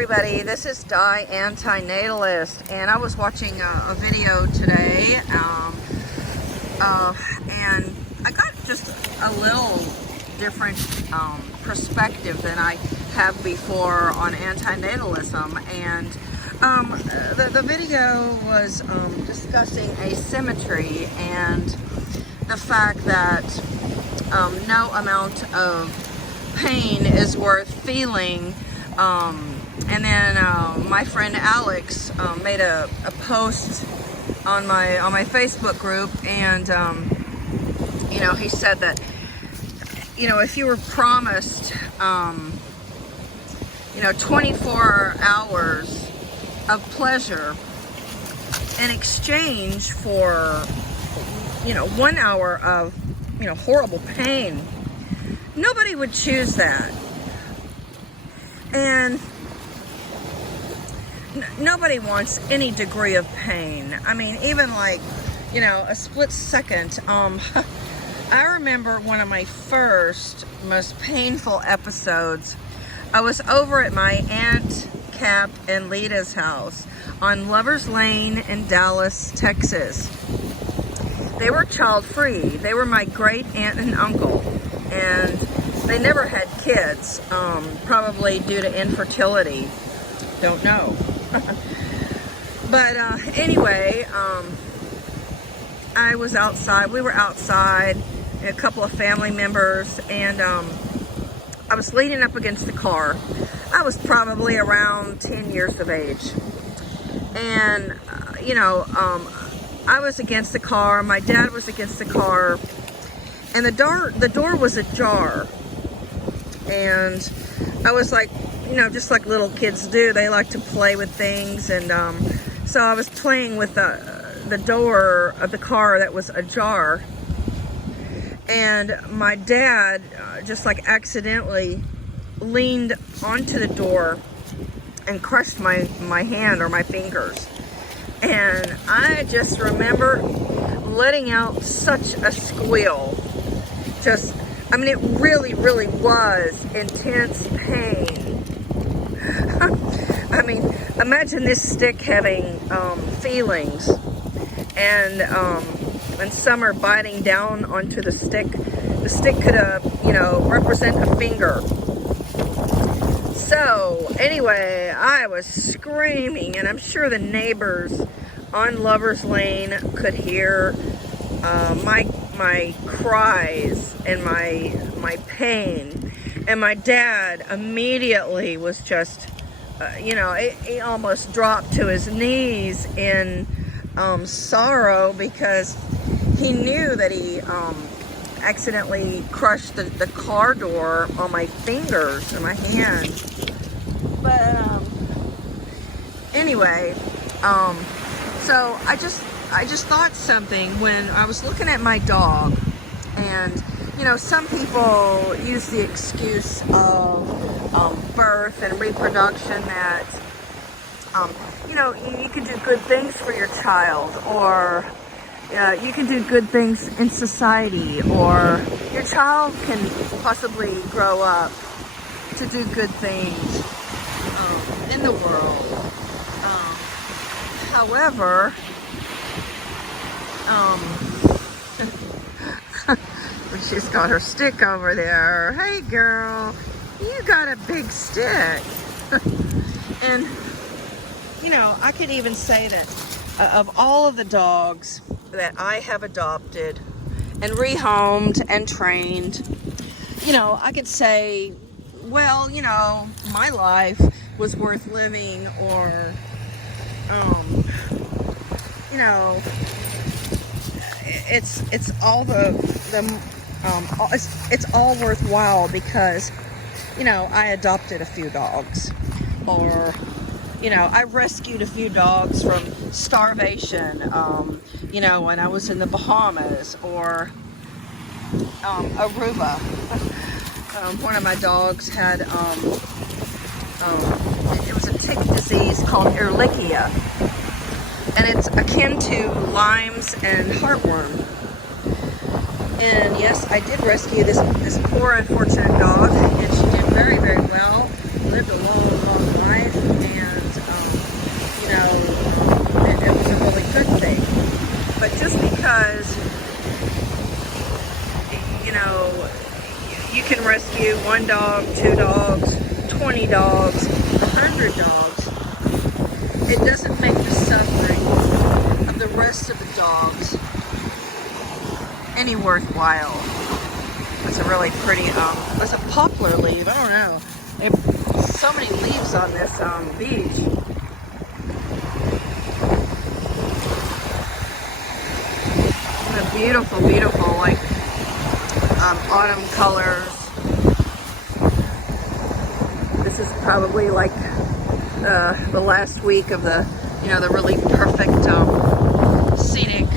everybody, this is Diane, Antinatalist, and I was watching a video today, and I got just a little different perspective than I have before on antinatalism. And the video was discussing asymmetry and the fact that no amount of pain is worth feeling. And then my friend Alex made a post on my Facebook group, and you know, he said that, you know, if you were promised you know, 24 hours of pleasure in exchange for, you know, 1 hour of, you know, horrible pain, nobody would choose that. And nobody wants any degree of pain. I mean, even like, you know, a split second. I remember one of my first most painful episodes. I was over at my Aunt Cap and Lita's house on Lover's Lane in Dallas, Texas. They were child-free. They were my great aunt and uncle, and they never had kids, probably due to infertility. Don't know. But anyway, I was outside. We were outside, a couple of family members, and I was leaning up against the car. I was probably around 10 years of age. And, you know, I was against the car. My dad was against the car. And the door was ajar. And I was like, you know, just like little kids do, they like to play with things. And so I was playing with the door of the car that was ajar. And my dad just like accidentally leaned onto the door and crushed my hand or my fingers. And I just remember letting out such a squeal. Just, I mean, it really, really was intense pain. I mean, imagine this stick having feelings, and some are biting down onto the stick. The stick could, you know, represent a finger. So anyway, I was screaming, and I'm sure the neighbors on Lover's Lane could hear my cries and my pain. And my dad immediately was just, you know, he almost dropped to his knees in sorrow, because he knew that he accidentally crushed the car door on my fingers and my hand. But anyway, so I just thought something when I was looking at my dog. And you know, some people use the excuse of birth and reproduction that you know, you can do good things for your child, or you can do good things in society, or your child can possibly grow up to do good things in the world. However, she's got her stick over there. Hey girl, you got a big stick. And you know, I could even say that of all of the dogs that I have adopted and rehomed and trained, you know, I could say, well, you know, my life was worth living, or you know, it's all it's all worthwhile because, you know, I adopted a few dogs, or you know, I rescued a few dogs from starvation, you know, when I was in the Bahamas, or Aruba. One of my dogs had, it was a tick disease called Ehrlichia, and it's akin to Lyme's and heartworm. And yes, I did rescue this poor unfortunate dog, and she did very, very well, lived a long, long life. can rescue 1 dog, 2 dogs, 20 dogs, 100 dogs. It doesn't make the suffering of the rest of the dogs any worthwhile. It's a really pretty, it's a poplar leaf. I don't know. There's so many leaves on this beach. The beautiful, beautiful, like autumn colors. This is probably like the last week of the, the really perfect scenic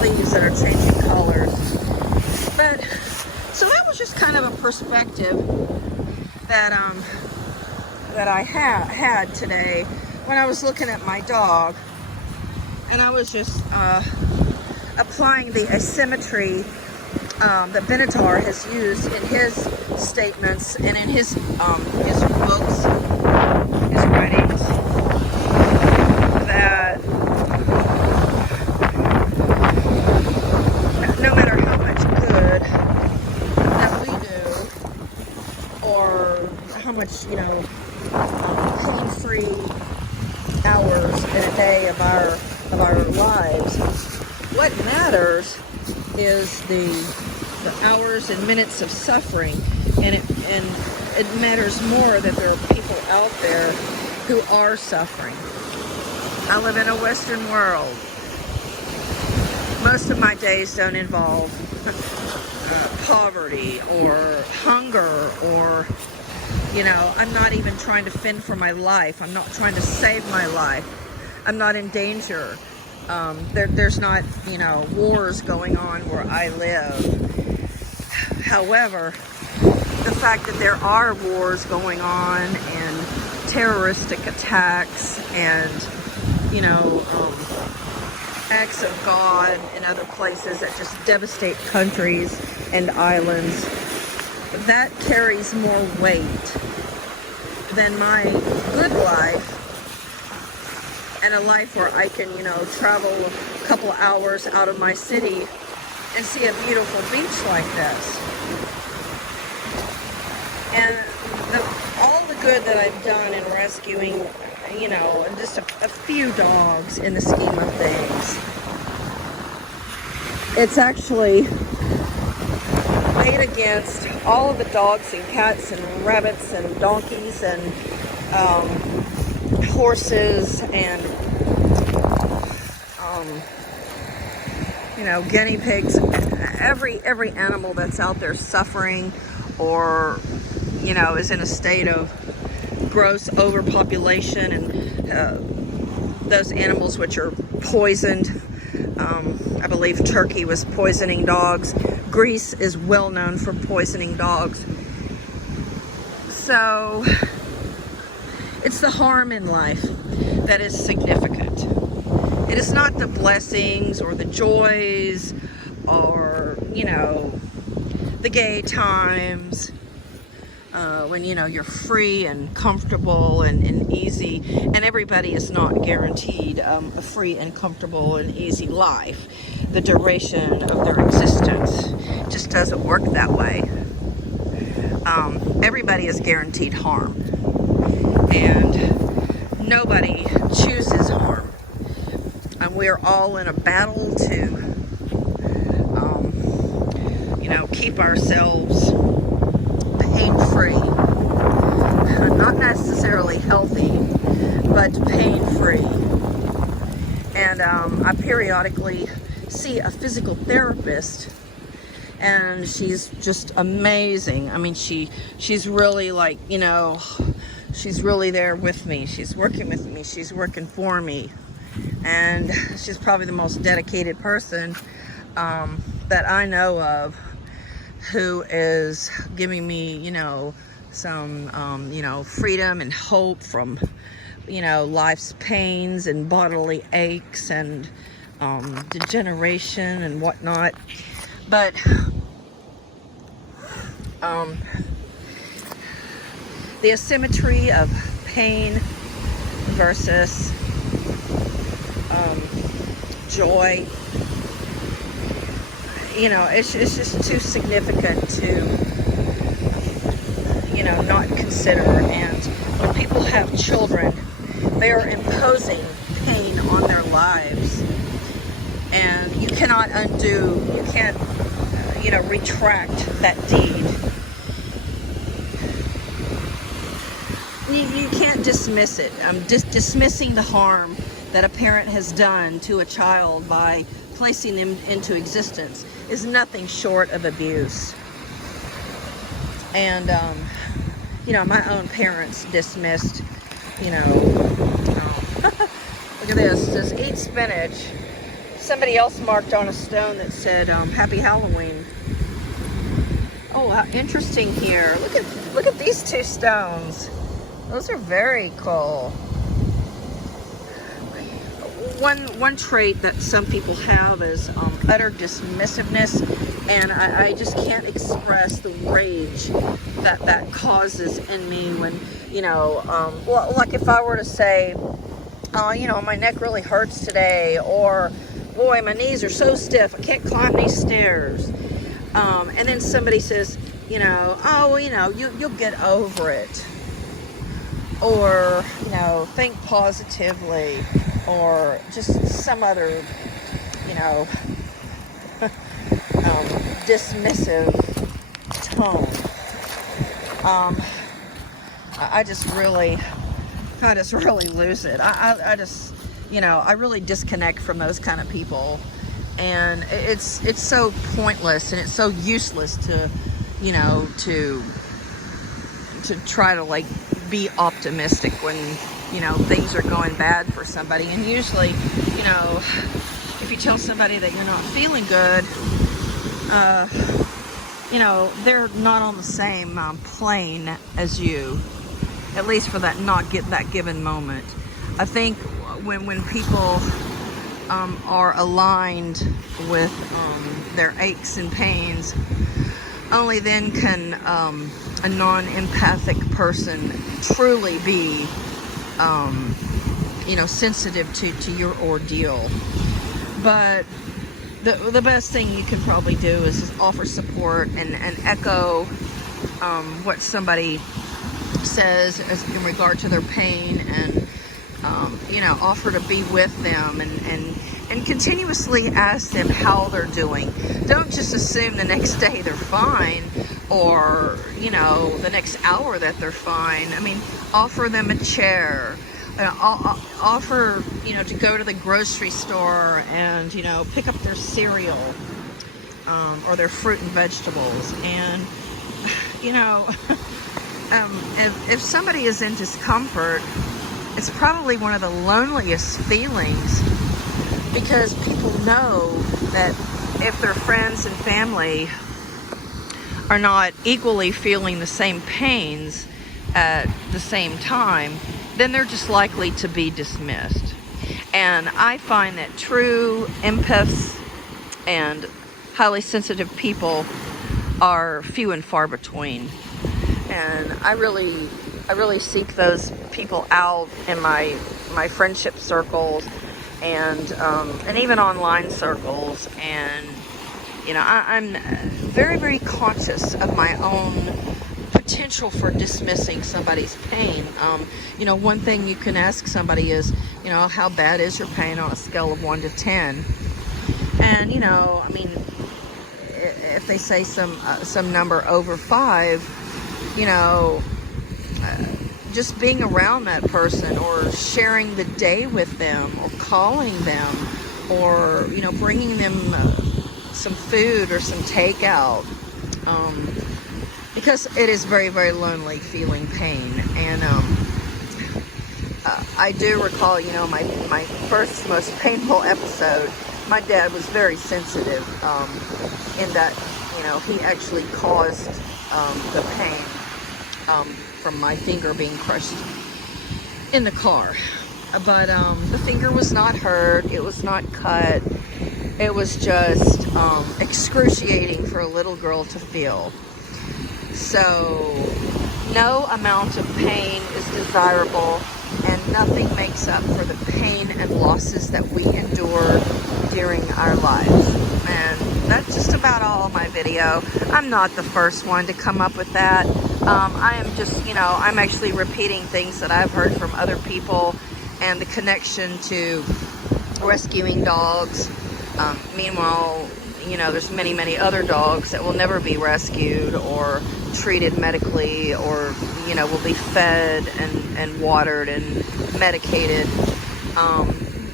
leaves that are changing colors. But so that was just kind of a perspective that that I had today when I was looking at my dog, and I was just applying the asymmetry that Benatar has used in his statements and in his books, his writings, that no matter how much good that we do, or how much, pain-free hours in a day of our lives, what matters is the hours and minutes of suffering, and it matters more that there are people out there who are suffering. I live in a Western world. Most of my days don't involve poverty or hunger, or I'm not even trying to fend for my life. I'm not trying to save my life. I'm not in danger. There's not, wars going on where I live. However, the fact that there are wars going on and terroristic attacks and, acts of God in other places that just devastate countries and islands, that carries more weight than my good life, and a life where I can, travel a couple hours out of my city and see a beautiful beach like this. And all the good that I've done in rescuing, just a few dogs in the scheme of things, it's actually weighed against all of the dogs and cats and rabbits and donkeys and horses and guinea pigs, every animal that's out there suffering or is in a state of gross overpopulation, and those animals which are poisoned. I believe Turkey was poisoning dogs. Greece is well known for poisoning dogs. So it's the harm in life that is significant. It is not the blessings or the joys or, the gay times when, you're free and comfortable and easy. And everybody is not guaranteed a free and comfortable and easy life. The duration of their existence just doesn't work that way. Everybody is guaranteed harm. And nobody chooses harm. And we're all in a battle to, keep ourselves pain-free. Not necessarily healthy, but pain-free. And I periodically see a physical therapist, and she's just amazing. I mean, she's really like, she's really there with me. She's working with me. She's working for me. And she's probably the most dedicated person that I know of, who is giving me, some, freedom and hope from, life's pains and bodily aches and degeneration and whatnot. But the asymmetry of pain versus joy, it's just too significant to not consider. And when people have children, they are imposing pain on their lives, and you cannot undo, you can't, retract that deed. You can't dismiss it. Dismissing the harm that a parent has done to a child by placing them into existence is nothing short of abuse. And, my own parents dismissed, look at this, it says eat spinach. Somebody else marked on a stone that said, Happy Halloween. Oh, how interesting here. Look at these two stones. Those are very cool. One trait that some people have is utter dismissiveness, and I just can't express the rage that causes in me when, like if I were to say, my neck really hurts today, or boy, my knees are so stiff, I can't climb these stairs. And then somebody says, you'll get over it. Or, think positively, or just some other, dismissive tone. I just really lose it. I just, I really disconnect from those kind of people, and it's so pointless and it's so useless to try to be optimistic when things are going bad for somebody. And usually, if you tell somebody that you're not feeling good, they're not on the same plane as you, at least for that given moment. I think when people are aligned with their aches and pains, only then can a non-empathic person truly be sensitive to your ordeal. But the best thing you can probably do is offer support and echo what somebody says in regard to their pain, and offer to be with them and continuously ask them how they're doing. Don't just assume the next day they're fine, or the next hour that they're fine. I mean, offer them a chair, offer to go to the grocery store and pick up their cereal, or their fruit and vegetables. And if somebody is in discomfort, it's probably one of the loneliest feelings, because people know that if their friends and family are not equally feeling the same pains at the same time, then they're just likely to be dismissed. And I find that true empaths and highly sensitive people are few and far between. And I really seek those people out in my friendship circles, and even online circles. And I'm very, very conscious of my own potential for dismissing somebody's pain. One thing you can ask somebody is, how bad is your pain on a scale of 1 to 10? And if they say some number over 5, just being around that person, or sharing the day with them, or calling them, or bringing them some food or some takeout, because it is very, very lonely feeling pain. And I do recall, my first most painful episode. My dad was very sensitive, in that he actually caused the pain from my finger being crushed in the car. But the finger was not hurt, it was not cut, it was just excruciating for a little girl to feel. So no amount of pain is desirable, and nothing makes up for the pain and losses that we endure during our lives. And that's just about all of my video. I'm not the first one to come up with that. I am just, you know, I'm actually repeating things that I've heard from other people, and the connection to rescuing dogs. Meanwhile, you know, there's many other dogs that will never be rescued or treated medically, or, you know, will be fed and watered and medicated.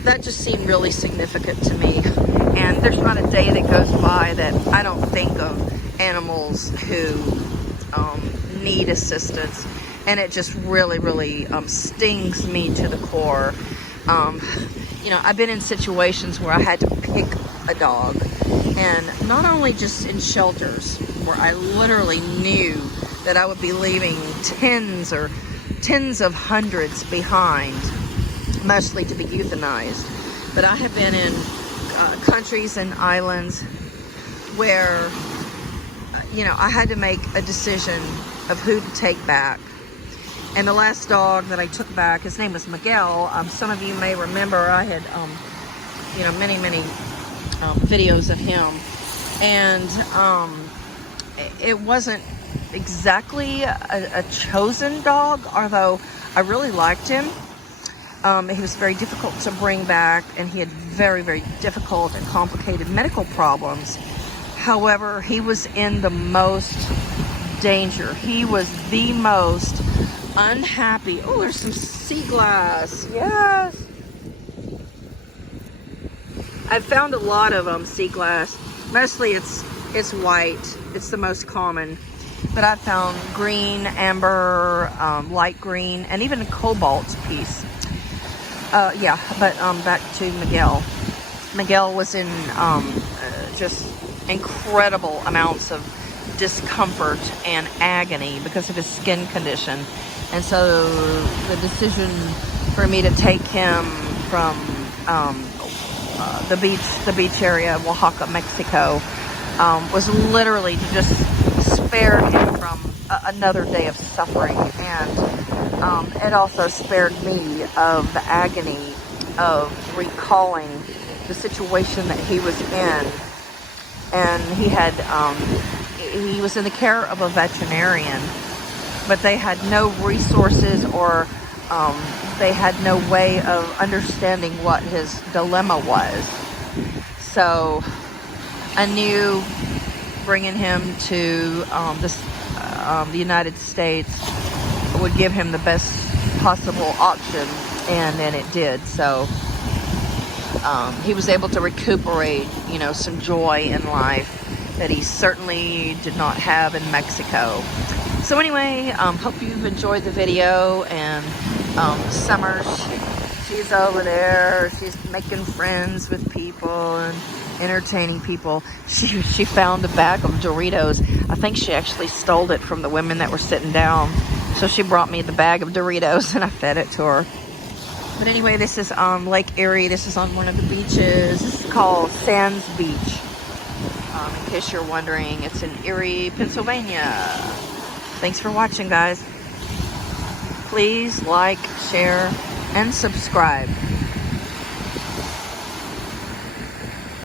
That just seemed really significant to me. And there's not a day that goes by that I don't think of animals who need assistance. And it just really stings me to the core. You know, I've been in situations where I had to pick a dog, and not only just in shelters where I literally knew that I would be leaving tens of hundreds behind, mostly to be euthanized, but I have been in countries and islands where, you know, I had to make a decision of who to take back. And the last dog that I took back, his name was Miguel. Some of you may remember I had, you know, many videos of him. And it wasn't exactly a chosen dog, although I really liked him. He was very difficult to bring back, and he had very difficult and complicated medical problems. However, he was in the most danger. He was the most unhappy. Oh, there's some sea glass. Yes. I've found a lot of sea glass. Mostly it's white. It's the most common. But I've found green, amber, light green, and even a cobalt piece. Yeah, but back to Miguel. Miguel was in just incredible amounts of discomfort and agony because of his skin condition. And so the decision for me to take him from the beach area, Oaxaca, Mexico, was literally to just spare him from another day of suffering. And it also spared me of the agony of recalling the situation that he was in. And he was in the care of a veterinarian, but they had no resources, or they had no way of understanding what his dilemma was. So I knew bringing him to the United States would give him the best possible option, and then it did. So he was able to recuperate, you know, some joy in life that he certainly did not have in Mexico. So anyway, hope you've enjoyed the video. And Summer, she's over there. She's making friends with people and entertaining people. She found a bag of Doritos. I think she actually stole it from the women that were sitting down. So she brought me the bag of Doritos, and I fed it to her. But anyway, this is Lake Erie. This is on one of the beaches. This is called Sands Beach. In case you're wondering, it's in Erie, Pennsylvania. Thanks for watching, guys. Please like, share, and subscribe.